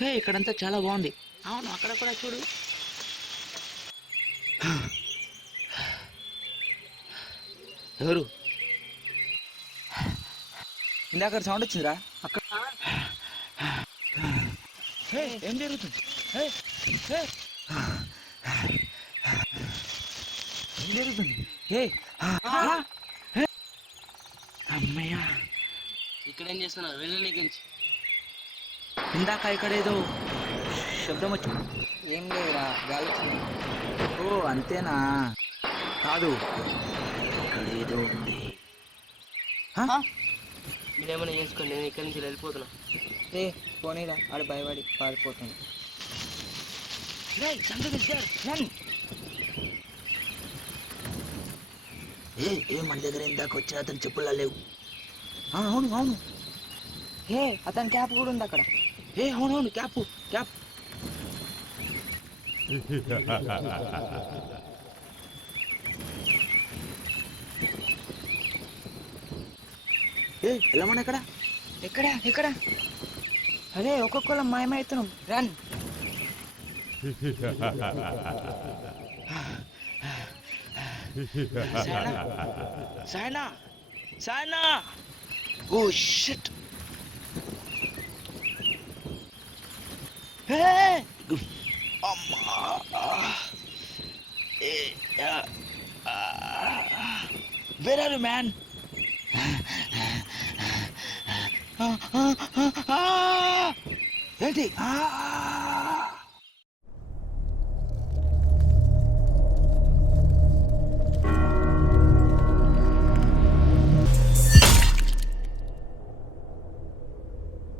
హే ఇక్కడంతా చాలా బాగుంది. అవును అక్కడ కూడా చూడు. ఎవరు? ఇందాక సౌండ్ వచ్చిందిరా. అక్కడ హే ఏం జరుగుతుంది? హే హే ఏం జరుగుతుంది? హే హే. అమ్మయ్యా, ఇక్కడ ఏం చేస్తున్నారు? వెళ్ళి నీకు ఇందాక ఇక్కడ ఏదో శబ్దం వచ్చింది. ఏం లేదురా, గాలి వచ్చింది. ఓ అంతేనా? కాదు, ఇక్కడ ఏదో ఉంది. మీరేమైనా చేసుకోండి, నేను ఇక్కడి నుంచి వెళ్ళిపోతున్నా. ఏ పోనీరా, ఆడు భయపడి పారిపోతుంది. ఏ మన దగ్గర ఇందాక వచ్చిన అతను చెప్పులా లేవు. అవును అవును. హే అతని క్యాప్ కూడా ఉంది అక్కడ. ఏ అవునవును, క్యాప్ క్యాప్. ఏ వెళ్ళమని ఎక్కడ? ఎక్కడ ఎక్కడ? అరే ఒక్కొక్కళ్ళం మాయమవుతున్నాం, run. Sayana Sayana. Oh shit. అమ్మా. Where are you man? ఏంటి?